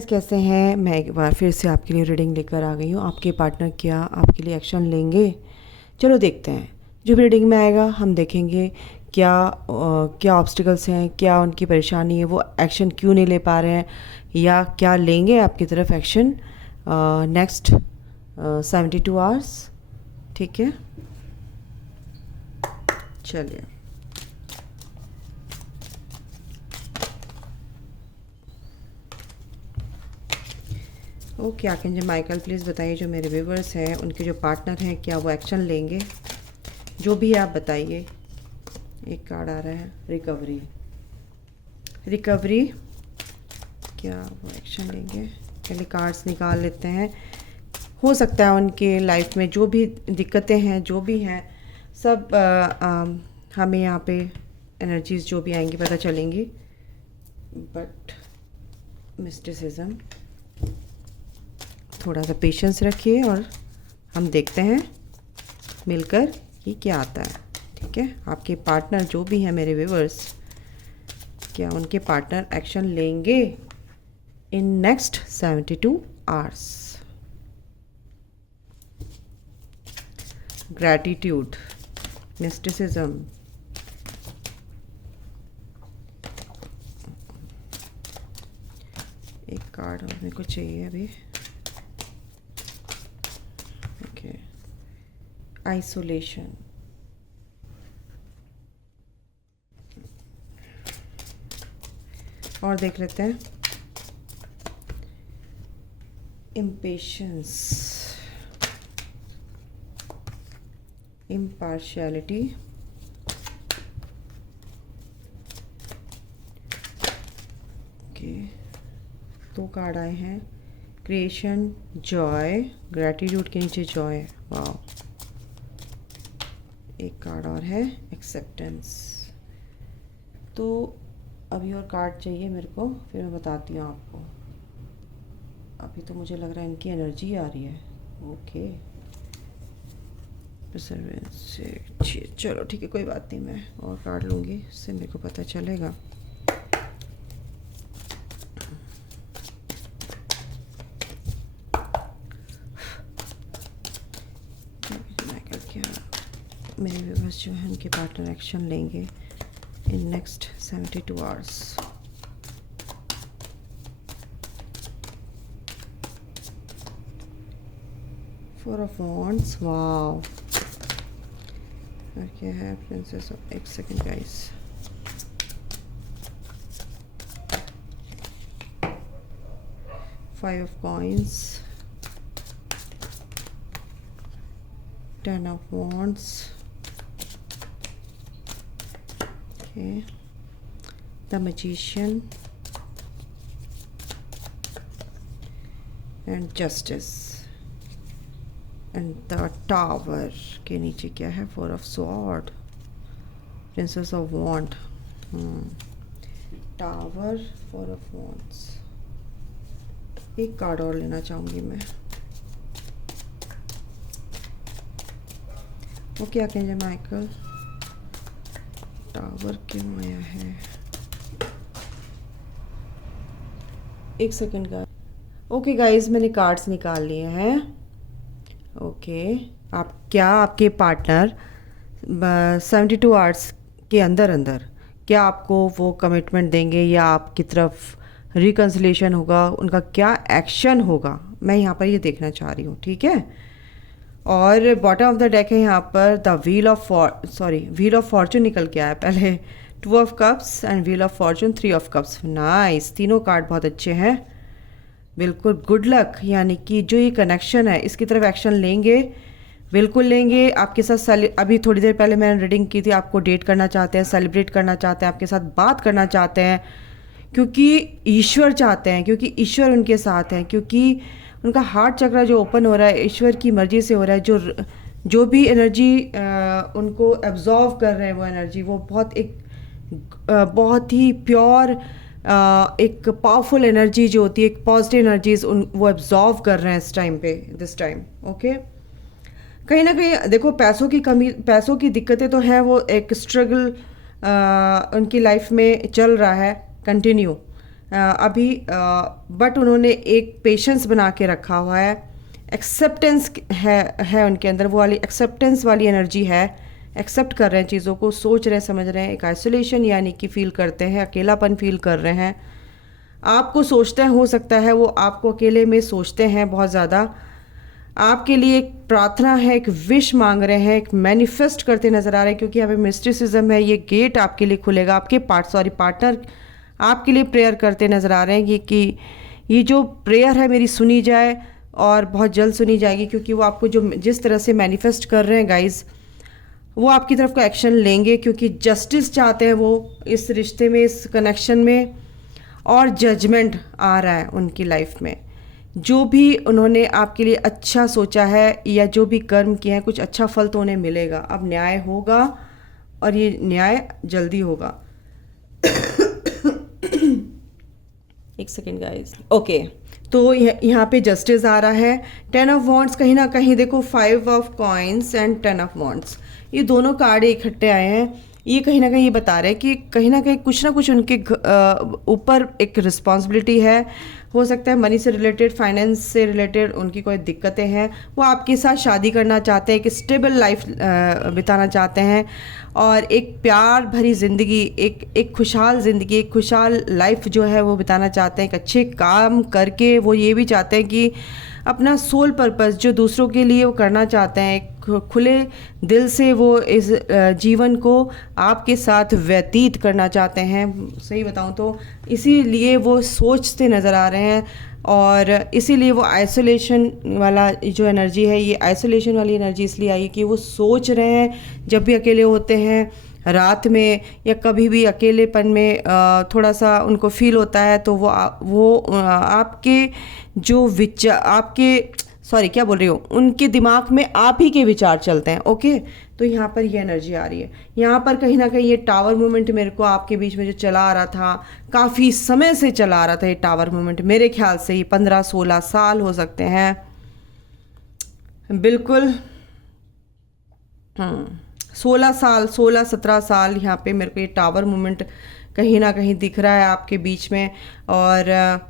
Guys, कैसे हैं? मैं एक बार फिर से आपके लिए रीडिंग लेकर आ गई हूँ। आपके पार्टनर क्या आपके लिए एक्शन लेंगे? चलो देखते हैं। जो भी रीडिंग में आएगा हम देखेंगे क्या ऑब्स्टिकल्स हैं, क्या उनकी परेशानी है, वो एक्शन क्यों नहीं ले पा रहे हैं, या क्या लेंगे आपकी तरफ एक्शन नेक्स्ट 72 आवर्स। ठीक है, चलिए। ओके, आर्कएंजल माइकल प्लीज़ बताइए जो मेरे व्यूवर्स हैं उनके जो पार्टनर हैं क्या वो एक्शन लेंगे? जो भी आप बताइए। एक कार्ड आ रहा है रिकवरी। रिकवरी, क्या वो एक्शन लेंगे? पहले कार्ड्स निकाल लेते हैं। हो सकता है उनके लाइफ में जो भी दिक्कतें हैं, जो भी हैं, सब हमें यहाँ पे एनर्जीज जो भी आएंगी पता चलेंगी। बट मिस्टिसिज्म, थोड़ा सा पेशेंस रखिए और हम देखते हैं मिलकर कि क्या आता है। ठीक है, आपके पार्टनर जो भी हैं मेरे व्यूवर्स, क्या उनके पार्टनर एक्शन लेंगे in next 72 hours? Gratitude, mysticism, एक कार्ड और मेरे को चाहिए अभी। ओके, आइसोलेशन, और देख लेते हैं इम्पेशंस, इम्पार्शियलिटी, ओके, दो कार्ड आए हैं। क्रिएशन, जॉय, ग्रैटिट्यूड के नीचे जॉय, वाह। एक कार्ड और है एक्सेप्टेंस। तो अभी और कार्ड चाहिए मेरे को, फिर मैं बताती हूँ आपको। अभी तो मुझे लग रहा है इनकी एनर्जी आ रही है। ओके, चलो ठीक है, कोई बात नहीं, मैं और कार्ड लूँगी, इससे मेरे को पता चलेगा। क्या मेरे व्यूअर्स जो हैं उनके पार्टनर एक्शन लेंगे in next 72 hours? Four of wands, wow. क्या है प्रिंसेस ऑफ, एक second guys, five of coins, 10 of wands, okay, the magician and justice, and the tower के नीचे क्या है? 4 of sword, princess of wand, tower, 4 of wands। एक card और लेना चाहूँगी मैं। वो क्या कहेंगे माइकल, टावर क्यों आया है? एक सेकंड का। ओके गाइस, मैंने कार्ड्स निकाल लिए हैं। ओके, आप क्या आपके पार्टनर 72 आवर्स के अंदर अंदर क्या आपको वो कमिटमेंट देंगे, या आपकी तरफ रिकन्सिलेशन होगा, उनका क्या एक्शन होगा, मैं यहाँ पर ये देखना चाह रही हूँ। ठीक है, और बॉटम ऑफ द डेक है यहाँ पर द व्हील ऑफ फॉर्चून निकल के आया पहले। 2 of cups and wheel of Fortune, 3 of cups. Nice, तीनों कार्ड बहुत अच्छे हैं, बिल्कुल गुड लक। यानी कि जो ये कनेक्शन है इसकी तरफ एक्शन लेंगे, बिल्कुल लेंगे। आपके साथ अभी थोड़ी देर पहले मैंने रीडिंग की थी, आपको डेट करना चाहते हैं, सेलिब्रेट करना चाहते हैं, आपके साथ बात करना चाहते हैं, क्योंकि ईश्वर चाहते हैं, क्योंकि ईश्वर उनके साथ हैं, क्योंकि उनका हार्ट चक्र जो ओपन हो रहा है ईश्वर की मर्जी से हो रहा है। जो भी एनर्जी उनको एब्जॉर्व कर रहे हैं, वो एनर्जी वो बहुत ही प्योर, एक पावरफुल एनर्जी जो होती है, एक पॉजिटिव एनर्जीज वो एब्जॉर्व कर रहे हैं इस टाइम पे, दिस टाइम। ओके, कहीं ना कहीं देखो पैसों की कमी, पैसों की दिक्कतें तो हैं, वो एक स्ट्रगल उनकी लाइफ में चल रहा है कंटिन्यू, अभी बट उन्होंने एक पेशेंस बना के रखा हुआ है, एक्सेप्टेंस है उनके अंदर, वो वाली एक्सेप्टेंस वाली एनर्जी है, एक्सेप्ट कर रहे हैं चीज़ों को, सोच रहे हैं, समझ रहे हैं। एक आइसोलेशन यानी कि फील करते हैं, अकेलापन फील कर रहे हैं। आपको सोचते हैं, हो सकता है वो आपको अकेले में सोचते हैं बहुत ज़्यादा। आपके लिए एक प्रार्थना है, एक विश मांग रहे हैं, एक मैनिफेस्ट करते नज़र आ रहे हैं, क्योंकि यहाँ पे मिस्टिसिज्म है। ये गेट आपके लिए खुलेगा, आपके पार्टनर आपके लिए प्रेयर करते नज़र आ रहे हैं कि ये जो प्रेयर है मेरी सुनी जाए, और बहुत जल्द सुनी जाएगी, क्योंकि वो आपको जो जिस तरह से मैनिफेस्ट कर रहे हैं गाइज़, वो आपकी तरफ का एक्शन लेंगे, क्योंकि जस्टिस चाहते हैं वो इस रिश्ते में, इस कनेक्शन में, और जजमेंट आ रहा है उनकी लाइफ में। जो भी उन्होंने आपके लिए अच्छा सोचा है या जो भी कर्म किए हैं, कुछ अच्छा फल तो उन्हें मिलेगा। अब न्याय होगा, और ये न्याय जल्दी होगा। एक सेकेंड गाइस। ओके, तो यहाँ पे जस्टिस आ रहा है। 10 ऑफ वॉन्ड्स, कहीं ना कहीं देखो 5 of coins and 10 of wands, ये दोनों कार्ड इकट्ठे आए हैं। ये कहीं ना कहीं ये बता रहे हैं कि कहीं ना कुछ उनके ऊपर एक रिस्पॉन्सिबिलिटी है। हो सकता है मनी से रिलेटेड, फाइनेंस से रिलेटेड उनकी कोई दिक्कतें हैं। वो आपके साथ शादी करना चाहते हैं, एक स्टेबल लाइफ बिताना चाहते हैं, और एक प्यार भरी ज़िंदगी, एक खुशहाल ज़िंदगी, एक खुशहाल लाइफ जो है वो बिताना चाहते हैं। एक अच्छे काम करके वो ये भी चाहते हैं कि अपना सोल पर्पस जो दूसरों के लिए वो करना चाहते हैं, खुले दिल से वो इस जीवन को आपके साथ व्यतीत करना चाहते हैं। सही बताऊं तो इसीलिए वो सोचते नज़र आ रहे हैं, और इसीलिए वो आइसोलेशन वाला जो एनर्जी है, ये आइसोलेशन वाली एनर्जी इसलिए आई कि वो सोच रहे हैं जब भी अकेले होते हैं, रात में या कभी भी अकेलेपन में थोड़ा सा उनको फील होता है, तो वो आपके जो क्या बोल रही हूँ, उनके दिमाग में आप ही के विचार चलते हैं। ओके, तो यहाँ पर ये एनर्जी आ रही है। यहाँ पर कहीं ना कहीं ये टावर मूवमेंट मेरे को आपके बीच में जो चला आ रहा था, काफ़ी समय से चला आ रहा था ये टावर मूवमेंट, मेरे ख्याल से ये 15-16 साल हो सकते हैं। बिल्कुल 16-17 साल यहाँ पे मेरे को ये टावर मूवमेंट कहीं ना कहीं दिख रहा है आपके बीच में। और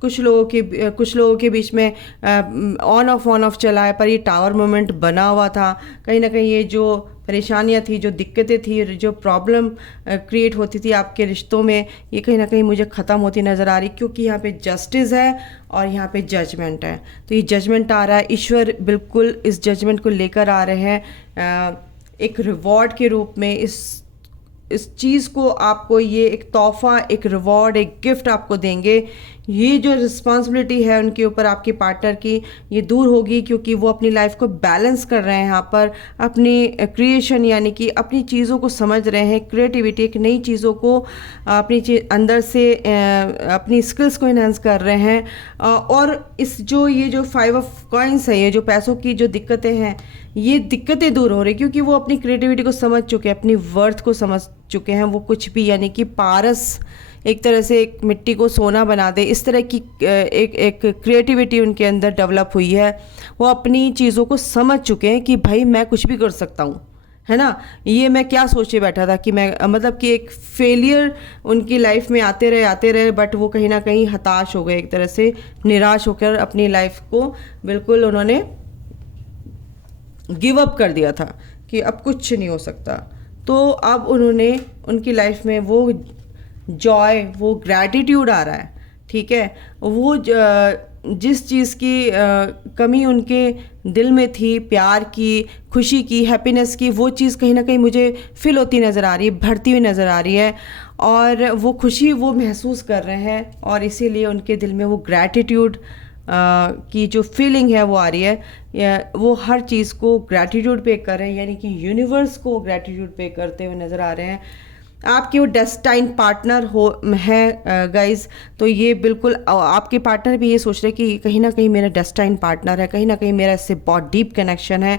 कुछ लोगों के बीच में ऑन ऑफ चला है, पर ये टावर मूवमेंट बना हुआ था। कहीं ना कहीं ये जो परेशानियाँ थी, जो दिक्कतें थी, जो प्रॉब्लम क्रिएट होती थी आपके रिश्तों में, ये कहीं ना कहीं मुझे ख़त्म होती नज़र आ रही, क्योंकि यहाँ पे जस्टिस है और यहाँ पे जजमेंट है। तो ये जजमेंट आ रहा है, ईश्वर बिल्कुल इस जजमेंट को लेकर आ रहे हैं एक रिवॉर्ड के रूप में। इस चीज़ को आपको, ये एक तोहफा, एक रिवॉर्ड, एक गिफ्ट आपको देंगे। ये जो रिस्पॉन्सिबिलिटी है उनके ऊपर आपके पार्टनर की, ये दूर होगी, क्योंकि वो अपनी लाइफ को बैलेंस कर रहे हैं यहाँ पर। अपनी क्रिएशन यानी कि अपनी चीज़ों को समझ रहे हैं, क्रिएटिविटी, एक नई चीज़ों को अपनी अंदर से अपनी स्किल्स को इन्हांस कर रहे हैं। और ये जो 5 ऑफ कॉइन्स है, ये जो पैसों की जो दिक्कतें हैं, ये दिक्कतें दूर हो रही, क्योंकि वो अपनी क्रिएटिविटी को समझ चुके हैं, अपनी वर्थ को समझ चुके हैं। वो कुछ भी यानी कि पारस एक तरह से एक मिट्टी को सोना बना दे, इस तरह की एक क्रिएटिविटी उनके अंदर डेवलप हुई है। वो अपनी चीज़ों को समझ चुके हैं कि भाई मैं कुछ भी कर सकता हूँ, है ना। ये मैं क्या सोचे बैठा था कि मैं मतलब कि एक फेलियर उनकी लाइफ में आते रहे, बट वो कहीं ना कहीं हताश हो गए, एक तरह से निराश होकर अपनी लाइफ को बिल्कुल उन्होंने गिव अप कर दिया था कि अब कुछ नहीं हो सकता। तो अब उनकी लाइफ में वो जॉय, वो ग्रैटिट्यूड आ रहा है, ठीक है। वो जिस चीज़ की कमी उनके दिल में थी, प्यार की, खुशी की, हैप्पीनेस की, वो चीज़ कहीं ना कहीं मुझे फिल होती नज़र आ रही है, बढ़ती हुई नज़र आ रही है, और वो खुशी वो महसूस कर रहे हैं, और इसीलिए उनके दिल में वो ग्रैटिट्यूड की जो फीलिंग है वो आ रही है। वो हर चीज़ को ग्रैटिट्यूड पे कर रहे हैं, यानी कि यूनिवर्स को ग्रैटिट्यूड पे करते हुए नज़र आ रहे हैं। आपके वो डेस्टाइन पार्टनर है गाइज, तो ये बिल्कुल आपके पार्टनर भी ये सोच रहे हैं कि कहीं ना कहीं मेरा डेस्टाइन पार्टनर है, कहीं ना कहीं मेरा इससे बहुत डीप कनेक्शन है,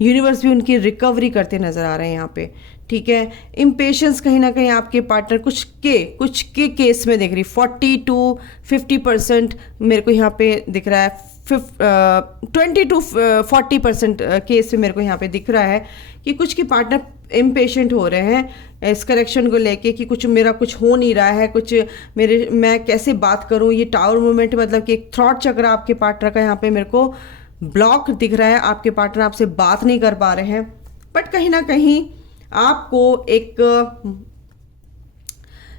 यूनिवर्स भी उनकी रिकवरी करते नज़र आ रहे हैं यहाँ पे, ठीक है। इम्पेशंस कहीं ना कहीं आपके पार्टनर कुछ के केस में दिख रही, 40 to 50% मेरे को यहाँ पे दिख रहा है, 20 to 40% केस में मेरे को यहाँ पे दिख रहा है कि कुछ के पार्टनर इम्पेशेंट हो रहे हैं इस करेक्शन को लेके कि कुछ हो नहीं रहा है, मैं कैसे बात करूँ। ये टावर मूवमेंट मतलब कि एक थॉट चक्र आपके पार्टनर का यहाँ पे मेरे को ब्लॉक दिख रहा है, आपके पार्टनर आपसे बात नहीं कर पा रहे हैं। बट कहीं ना कहीं आपको एक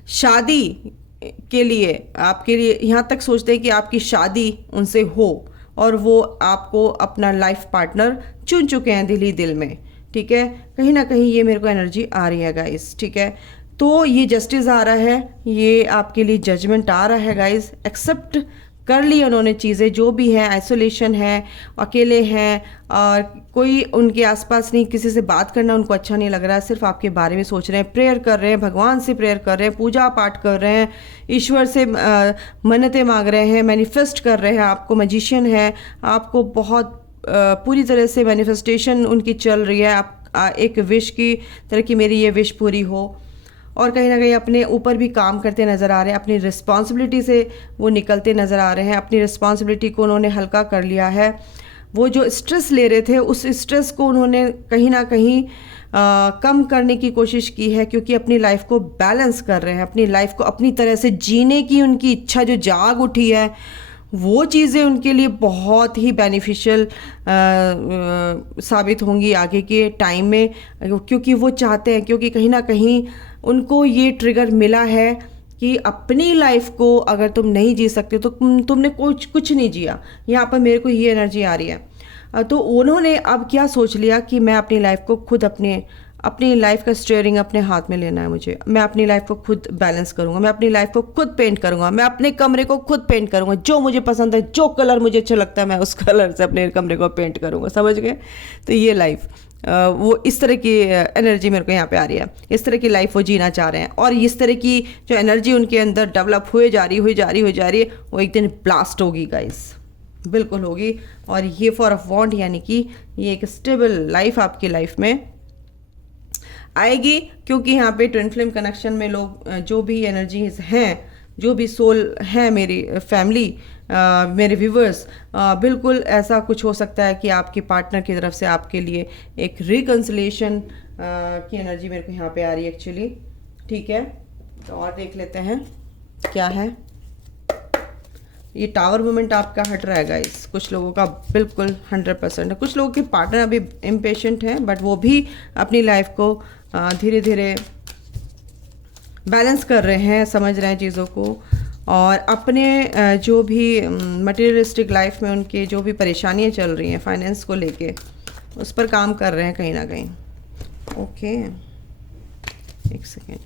शादी के लिए, आपके लिए यहाँ तक सोचते हैं कि आपकी शादी उनसे हो और वो आपको अपना लाइफ पार्टनर चुन चुके हैं दिल ही दिल में, ठीक है। कहीं ना कहीं ये मेरे को एनर्जी आ रही है गाइस, ठीक है। तो ये जस्टिस आ रहा है, ये आपके लिए जजमेंट आ रहा है गाइस। एक्सेप्ट कर ली उन्होंने चीज़ें जो भी हैं, आइसोलेशन है, अकेले हैं और कोई उनके आसपास नहीं, किसी से बात करना उनको अच्छा नहीं लग रहा है, सिर्फ आपके बारे में सोच रहे हैं, प्रेयर कर रहे हैं, भगवान से प्रेयर कर रहे हैं, पूजा पाठ कर रहे हैं, ईश्वर से मन्नतें मांग रहे हैं, मैनिफेस्ट कर रहे हैं। आपको मैजिशियन है, आपको बहुत पूरी तरह से मैनिफेस्टेशन उनकी चल रही है, आप एक विश की तरह की मेरी ये विश पूरी हो। और कहीं ना कहीं अपने ऊपर भी काम करते नज़र आ रहे हैं, अपनी रिस्पॉन्सिबिलिटी से वो निकलते नज़र आ रहे हैं, अपनी रिस्पॉन्सिबिलिटी को उन्होंने हल्का कर लिया है। वो जो स्ट्रेस ले रहे थे उस स्ट्रेस को उन्होंने कहीं ना कहीं कम करने की कोशिश की है, क्योंकि अपनी लाइफ को बैलेंस कर रहे हैं, अपनी लाइफ को अपनी तरह से जीने की उनकी इच्छा जो जाग उठी है, वो चीज़ें उनके लिए बहुत ही बेनिफिशियल साबित होंगी आगे के टाइम में, क्योंकि वो चाहते हैं, क्योंकि कहीं ना कहीं उनको ये ट्रिगर मिला है कि अपनी लाइफ को अगर तुम नहीं जी सकते तो तुमने कुछ नहीं जिया। यहाँ पर मेरे को ये एनर्जी आ रही है। तो उन्होंने अब क्या सोच लिया कि मैं अपनी लाइफ को खुद अपनी लाइफ का स्टीयरिंग अपने हाथ में लेना है मुझे, मैं अपनी लाइफ को खुद बैलेंस करूँगा, मैं अपनी लाइफ को खुद पेंट करूँगा, मैं अपने कमरे को खुद पेंट करूँगा, जो मुझे पसंद है, जो कलर मुझे अच्छा लगता है मैं उस कलर से अपने कमरे को पेंट करूँगा, समझ गए। तो ये लाइफ वो इस तरह की एनर्जी मेरे को यहाँ पे आ रही है, इस तरह की लाइफ वो जीना चाह रहे हैं। और इस तरह की जो एनर्जी उनके अंदर डेवलप हुए जा रही है वो एक दिन ब्लास्ट होगी गाइस, बिल्कुल होगी। और ये 4 ऑफ वॉन्ड यानी कि ये एक स्टेबल लाइफ आपकी लाइफ में आएगी, क्योंकि यहाँ पे ट्विन फ्लेम कनेक्शन में लोग जो भी एनर्जीज हैं, जो भी सोल हैं, मेरी फैमिली, मेरे व्यूवर्स, बिल्कुल ऐसा कुछ हो सकता है कि आपके पार्टनर की तरफ से आपके लिए एक रिकन्सिलेशन की एनर्जी मेरे को यहाँ पे आ रही है एक्चुअली, ठीक है। तो और देख लेते हैं क्या है। ये टावर मूवमेंट आपका हट रहा है गाइस, कुछ लोगों का बिल्कुल 100% है। कुछ लोगों के पार्टनर अभी इम्पेशेंट हैं, बट वो भी अपनी लाइफ को धीरे धीरे बैलेंस कर रहे हैं, समझ रहे हैं चीज़ों को, और अपने जो भी मटेरियलिस्टिक लाइफ में उनके जो भी परेशानियां चल रही हैं फाइनेंस को लेके, उस पर काम कर रहे हैं कहीं ना कहीं। ओके, एक सेकेंड,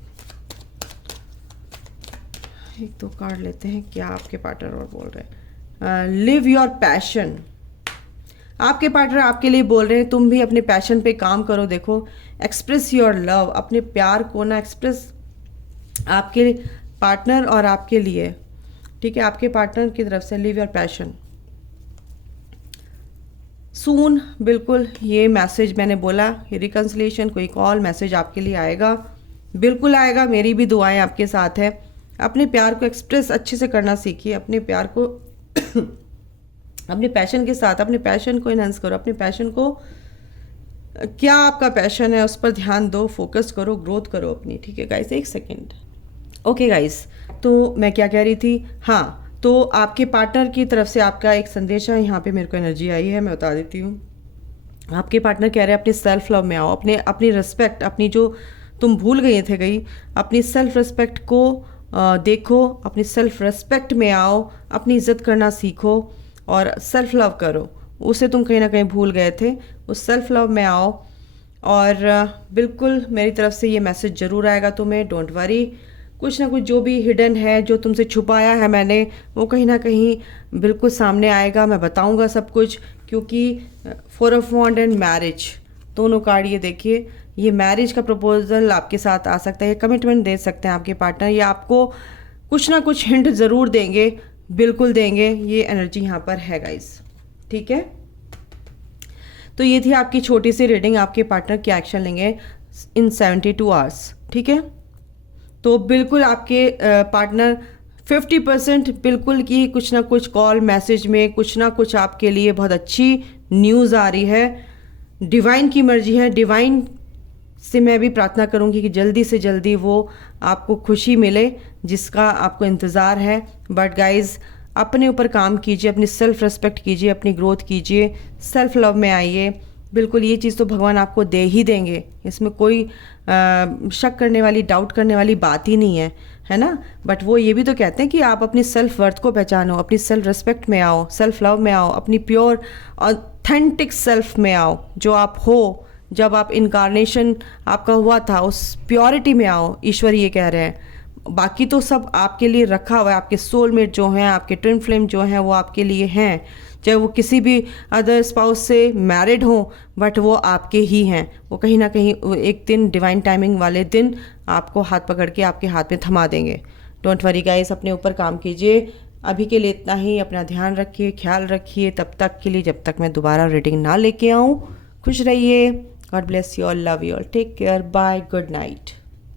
एक दो कार्ड लेते हैं, क्या आपके पार्टनर और बोल रहे हैं। लिव योर पैशन, आपके पार्टनर आपके लिए बोल रहे हैं तुम भी अपने पैशन पे काम करो। देखो, एक्सप्रेस योर लव, अपने प्यार को ना एक्सप्रेस आपके पार्टनर और आपके लिए, ठीक है, आपके पार्टनर की तरफ से लिव योर पैशन सून। बिल्कुल ये मैसेज मैंने बोला, ये रिकन्सिलेशन, कोई कॉल मैसेज आपके लिए आएगा, बिल्कुल आएगा। मेरी भी दुआएं आपके साथ है। अपने प्यार को एक्सप्रेस अच्छे से करना सीखिए, अपने प्यार को अपने पैशन के साथ, अपने पैशन को इनहेंस करो, अपने पैशन को, क्या आपका पैशन है उस पर ध्यान दो, फोकस करो, ग्रोथ करो अपनी, ठीक है गाइस। एक सेकेंड, ओके गाइस, तो मैं क्या कह रही थी, हाँ, तो आपके पार्टनर की तरफ से आपका एक संदेश है, यहाँ पे मेरे को एनर्जी आई है, मैं बता देती हूँ। आपके पार्टनर कह रहे हैं अपने सेल्फ लव में आओ, अपनी रिस्पेक्ट, अपनी जो तुम भूल गए थे गई, अपनी सेल्फ रिस्पेक्ट को देखो, अपनी सेल्फ रिस्पेक्ट में आओ, अपनी इज्जत करना सीखो और सेल्फ लव करो। उसे तुम कहीं ना कहीं भूल गए थे, उस सेल्फ लव में आओ। और बिल्कुल मेरी तरफ से ये मैसेज ज़रूर आएगा तुम्हें, डोंट वरी। कुछ ना कुछ जो भी हिडन है, जो तुमसे छुपाया है मैंने, वो कहीं ना कहीं बिल्कुल सामने आएगा, मैं बताऊंगा सब कुछ। क्योंकि 4 ऑफ वॉन्ड एंड मैरिज, दोनों कार्ड ये देखिए, ये मैरिज का प्रपोजल आपके साथ आ सकता है, ये कमिटमेंट दे सकते हैं आपके पार्टनर, ये आपको कुछ ना कुछ हिंट ज़रूर देंगे, बिल्कुल देंगे। ये एनर्जी यहाँ पर है गाइस, ठीक है। तो ये थी आपकी छोटी सी रीडिंग, आपके पार्टनर क्या एक्शन लेंगे इन 72 आवर्स, ठीक है। तो बिल्कुल आपके पार्टनर 50% बिल्कुल कि कुछ ना कुछ कॉल मैसेज में कुछ ना कुछ आपके लिए बहुत अच्छी न्यूज़ आ रही है। डिवाइन की मर्जी है, डिवाइन से मैं भी प्रार्थना करूंगी कि जल्दी से जल्दी वो आपको खुशी मिले जिसका आपको इंतज़ार है। बट गाइज़, अपने ऊपर काम कीजिए, अपनी सेल्फ रिस्पेक्ट कीजिए, अपनी ग्रोथ कीजिए, सेल्फ लव में आइए। बिल्कुल ये चीज़ तो भगवान आपको दे ही देंगे, इसमें कोई शक करने वाली, डाउट करने वाली बात ही नहीं है ना। बट वो ये भी तो कहते हैं कि आप अपनी सेल्फ वर्थ को पहचानो, अपनी सेल्फ रिस्पेक्ट में आओ, सेल्फ लव में आओ, अपनी प्योर ऑथेंटिक सेल्फ में आओ, जो आप हो जब आप इनकारनेशन आपका हुआ था, उस प्योरिटी में आओ, ईश्वर ये कह रहे हैं। बाकी तो सब आपके लिए रखा हुआ है, आपके सोलमेट जो हैं, आपके ट्विन फ्लेम जो हैं, वो आपके लिए हैं, चाहे वो किसी भी अदर स्पाउस से मैरिड हों, बट वो आपके ही हैं। वो कहीं ना कहीं एक दिन डिवाइन टाइमिंग वाले दिन आपको हाथ पकड़ के आपके हाथ में थमा देंगे। डोंट वरी गाइस, अपने ऊपर काम कीजिए। अभी के लिए इतना ही, अपना ध्यान रखिए, ख्याल रखिए, तब तक के लिए, जब तक मैं दोबारा रीडिंग ना लेके आऊँ। खुश रहिए। God bless you all, love you all, take care, bye, good night.